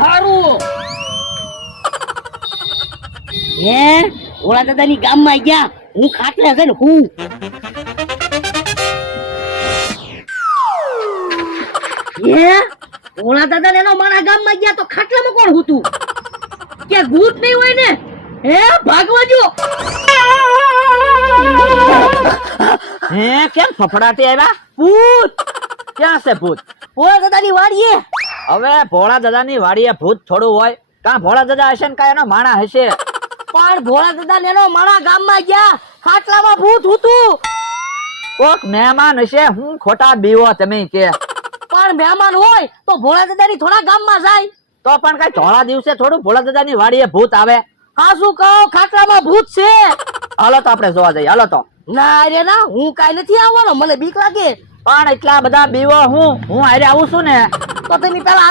હારું હે ઓલા દાદાની ગામમાં ગયા હું ખાટલે છે ને હું હે ઓલા દાદા ને એનો મારા ગામમાં ગયા તો ખાટલામાં કોણ હતું કે ભૂત નહીં હોય ને હે ભાગવા જો હે કેમ ફફડાટી આવ્યા? ભૂત ક્યાં છે ભૂત? ઓલા દાદાની વાડીએ હવે ભોળા દાદાની વાડીએ ભૂત થોડું હોય કાં ભોળા દાદા હશે ને કાં એનો માણા હશે. પણ ભોળા દાદા ને એનો મારા ગામમાં ગયા ખાટલામાં ભૂત હતું કોક મહેમાન હશે. હું ખોટા બીવો તમે કે પણ મહેમાન હોય તો ભોળા દાદાની થોડા ગામમાં જાય તો પણ કઈ ધોળા દિવસે થોડું ભોળા દાદાની વાડીએ ભૂત આવે? હા શું કહું ખાટલામાં ભૂત છે. હાલો તો આપણે જોવા જઈએ. હાલો તો. ના રે ના હું કાઈ નથી આવવાનો મને બીક લાગે પણ એટલા બધા બીવો હું હારે આવું છું ને તો તમે પેલા